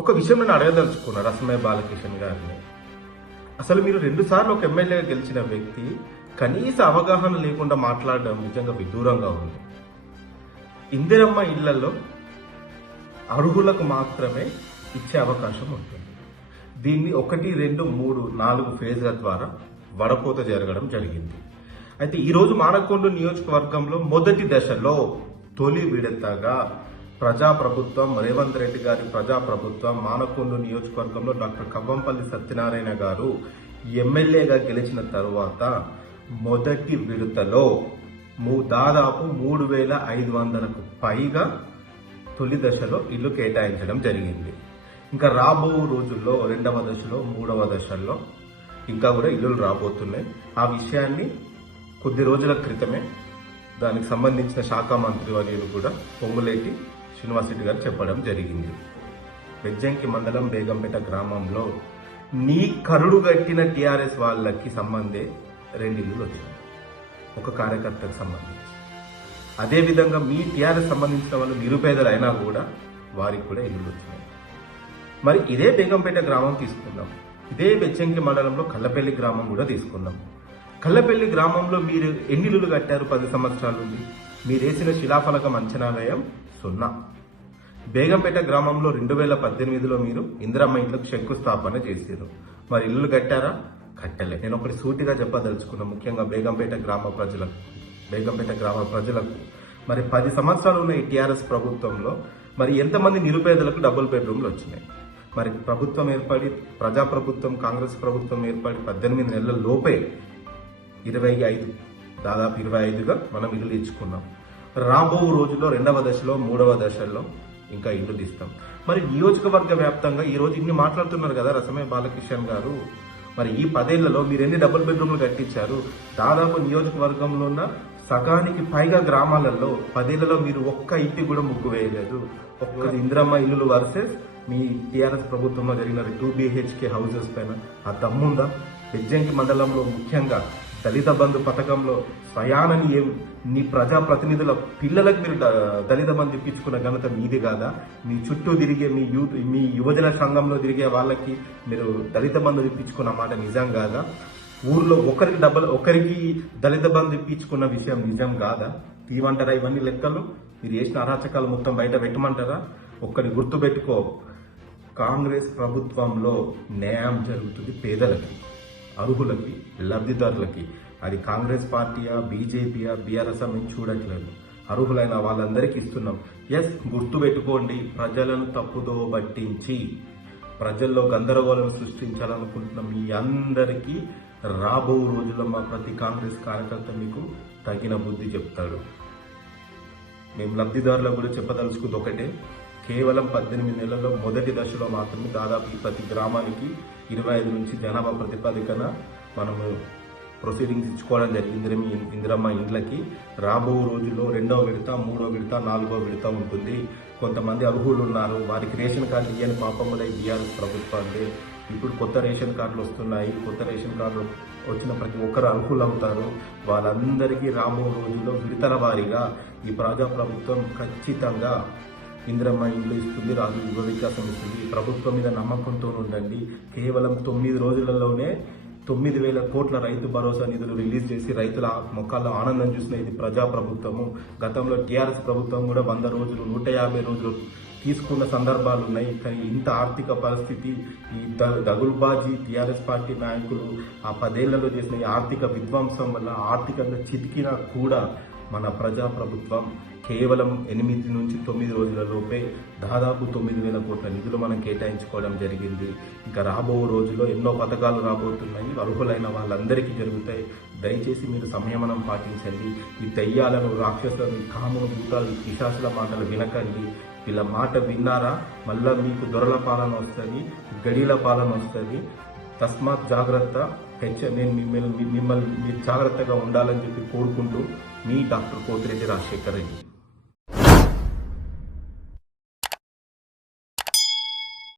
ఒక విషయం నేను అడగదలుచుకున్నా రసమయ్య బాలకిషన్ గారిని. అసలు మీరు రెండు సార్లు ఒక ఎమ్మెల్యేగా గెలిచిన వ్యక్తి కనీస అవగాహన లేకుండా మాట్లాడడం నిజంగా విదూరంగా ఉంది. ఇందిరమ్మ ఇళ్ళలో అర్హులకు మాత్రమే ఇచ్చే అవకాశం ఉంటుంది. దీన్ని ఒకటి రెండు మూడు నాలుగు ఫేజ్ల ద్వారా వడపోత జరగడం జరిగింది. అయితే ఈరోజు మానకొండ నియోజకవర్గంలో మొదటి దశలో తొలి విడతగా ప్రజాప్రభుత్వం రేవంత్ రెడ్డి గారి ప్రజాప్రభుత్వం మానకొండ నియోజకవర్గంలో డాక్టర్ కవ్వంపల్లి సత్యనారాయణ గారు ఎమ్మెల్యేగా గెలిచిన తరువాత మొదటి విడతలో మూ- దాదాపు మూడు వేల ఐదు వందలకు పైగా తొలి దశలో ఇల్లు కేటాయించడం జరిగింది. ఇంకా రాబో రోజుల్లో రెండవ దశలో మూడవ దశల్లో ఇంకా కూడా ఇల్లులు రాబోతున్నాయి. ఆ విషయాన్ని కొద్ది రోజుల క్రితమే దానికి సంబంధించిన శాఖ మంత్రి వర్యులు కూడా పొంగులేటి శ్రీనివాసరెడ్డి గారు చెప్పడం జరిగింది. బెజ్జంకి మండలం బేగంపేట గ్రామంలో నీ కరుడు గట్టిన టీఆర్ఎస్ వాళ్ళకి సంబంధే రెండు ఇల్లులు వచ్చింది ఒక కార్యకర్తకు సంబంధించి. అదేవిధంగా మీ టీఆర్ఎస్ సంబంధించిన వాళ్ళు నిరుపేదలు అయినా కూడా వారికి కూడా ఇల్లు వచ్చినాయి. మరి ఇదే బేగంపేట గ్రామం తీసుకుందాం. ఇదే బెచ్చంకి మండలంలో కల్లపల్లి గ్రామం కూడా తీసుకుందాం. కల్లపల్లి గ్రామంలో మీరు ఎన్ని ఇల్లులు కట్టారు? పది సంవత్సరాల నుండి? మీరేసిన శిలాఫలక శిలాఫలకం అంచనా వ్యయం సున్నా. బేగంపేట గ్రామంలో రెండు వేల పద్దెనిమిదిలో మీరు ఇందిరమ్మ ఇంట్లోకి శంకుస్థాపన చేశారు మరి ఇల్లు కట్టారా? కట్టలే. నేను ఒకటి సూటిగా చెప్పదలుచుకున్నా ముఖ్యంగా బేగంపేట గ్రామ ప్రజలకు. బేగంపేట గ్రామ ప్రజలకు. మరి పది సంవత్సరాలు ఉన్న ఈ టీఆర్ఎస్ ప్రభుత్వంలో మరి ఎంతమంది నిరుపేదలకు డబుల్ బెడ్రూమ్లు వచ్చినాయి? మరి ప్రభుత్వం ఏర్పడి ప్రజాప్రభుత్వం కాంగ్రెస్ ప్రభుత్వం ఏర్పడి పద్దెనిమిది నెలల లోపే ఇరవై ఐదు దాదాపు ఇరవై ఐదుగా మనం ఇల్లు ఇచ్చుకున్నాం రాబో రోజుల్లో రెండవ దశలో మూడవ దశల్లో ఇంకా ఇల్లు ఇస్తాం మరి నియోజకవర్గ వ్యాప్తంగా ఈ రోజు ఇన్ని మాట్లాడుతున్నారు కదా రసమే బాలకిషన్ గారు. మరి ఈ పదేళ్ళలో మీరు ఎన్ని డబుల్ బెడ్రూమ్లు కట్టించారు? దాదాపు నియోజకవర్గంలో ఉన్న సగానికి పైగా గ్రామాలలో పదేళ్ళలో మీరు ఒక్క ఇంటి కూడా ముగ్గు వేయలేదు. ఒక్క ఇందిరమ్మ ఇల్లులు వర్సెస్ మీ టీఆర్ఎస్ ప్రభుత్వంలో జరిగిన టూ బిహెచ్కే హౌసెస్ పైన ఆ దమ్ముందా? బెజ్జంకి మండలంలో ముఖ్యంగా దళిత బంధు పథకంలో స్వయానని ఏం నీ ప్రజాప్రతినిధుల పిల్లలకు మీరు దళిత బంధు ఇప్పించుకున్న ఘనత మీది కాదా? మీ చుట్టూ తిరిగే మీ యూత్ మీ యువజన సంఘంలో తిరిగే వాళ్ళకి మీరు దళిత బంధు ఇప్పించుకున్న మాట నిజం కాదా? ఊర్లో ఒకరికి డబ్బులు ఒకరికి దళిత బంధు ఇప్పించుకున్న విషయం నిజం కాదా? తీయమంటారా ఇవన్నీ లెక్కలు? మీరు చేసిన అరాచకాలు మొత్తం బయట పెట్టమంటారా? ఒక్కరి గుర్తు పెట్టుకో కాంగ్రెస్ ప్రభుత్వంలో న్యాయం జరుగుతుంది పేదలకి. అర్హులకి లబ్ధిదారులకి అది కాంగ్రెస్ పార్టీయా బీజేపీయా బీఆర్ఎస్ మేము చూడట్లేదు. అర్హులైన వాళ్ళందరికీ ఇస్తున్నాం. ఎస్ గుర్తుపెట్టుకోండి ప్రజలను తప్పుదో పట్టించి ప్రజల్లో గందరగోళం సృష్టించాలనుకుంటున్న మీ అందరికీ రాబో రోజుల్లో మా ప్రతి కాంగ్రెస్ కార్యకర్త మీకు తగిన బుద్ధి చెప్తాడు. మేము లబ్ధిదారులకు కూడా చెప్పదలుచుకుంది ఒకటే కేవలం పద్దెనిమిది నెలల్లో మొదటి దశలో మాత్రమే దాదాపు ప్రతి గ్రామానికి ఇరవై ఐదు నుంచి జనాభా ప్రతిపాదికన మనము ప్రొసీడింగ్స్ ఇచ్చుకోవడం జరిగింది. ఇందిరమ్మ ఇందిరమ్మ ఇండ్లకి రాబో రోజుల్లో రెండవ విడత మూడో విడత నాలుగో విడత ఉంటుంది. కొంతమంది అర్హులు ఉన్నారు. వారికి రేషన్ కార్డు ఇయ్యని పాపములై ఇవ్వాలి బీఆర్ఎస్ ప్రభుత్వాన్ని ఇప్పుడు కొత్త రేషన్ కార్డులు వస్తున్నాయి. కొత్త రేషన్ కార్డులు వచ్చిన ప్రతి ఒక్కరు అర్హులు అవుతారు. వాళ్ళందరికీ రాబో రోజుల్లో విడతల వారీగా ఈ ప్రజా ప్రభుత్వం ఖచ్చితంగా ఇందిరమ్మ ఇల్లు ఇస్తుంది రాజు యువ వికాసం ఇస్తుంది. ప్రభుత్వం మీద నమ్మకంతో ఉండండి. కేవలం తొమ్మిది రోజులలోనే తొమ్మిది వేల కోట్ల రైతు భరోసా నిధులు రిలీజ్ చేసి రైతుల మొక్కల్లో ఆనందం చూసిన ఇది ప్రజా ప్రభుత్వము గతంలో టీఆర్ఎస్ ప్రభుత్వం కూడా వంద రోజులు నూట యాభై రోజులు తీసుకున్న సందర్భాలు ఉన్నాయి. కానీ ఇంత ఆర్థిక పరిస్థితి ఈ ద- దగుల్బాజీ టీఆర్ఎస్ పార్టీ నాయకులు ఆ పదేళ్ళలో చేసిన ఈ ఆర్థిక విధ్వంసం వల్ల ఆర్థికంగా చితికినా కూడా మన ప్రజా ప్రభుత్వం కేవలం ఎనిమిది నుంచి తొమ్మిది రోజులలోపే దాదాపు తొమ్మిది వేల కోట్ల నిధులు మనం కేటాయించుకోవడం జరిగింది. ఇంకా రాబో రోజుల్లో ఎన్నో పథకాలు రాబోతున్నాయి. అర్హులైన వాళ్ళందరికీ జరుగుతాయి. దయచేసి మీరు సంయమనం పాటించండి. ఈ దయ్యాలను రాక్షసులను కామును భూతాలు పిశాసుల మాటలు వినకండి. వీళ్ళ మాట విన్నారా? మళ్ళా మీకు దొరల పాలన వస్తుంది గడిల పాలన వస్తుంది. తస్మాత్ జాగ్రత్త హెచ్చ నేను మిమ్మల్ని మిమ్మల్ని మీరు జాగ్రత్తగా ఉండాలని చెప్పి కోరుకుంటూ మీ డాక్టర్ కోతిరెడ్డి రాజశేఖర్ రెడ్డి.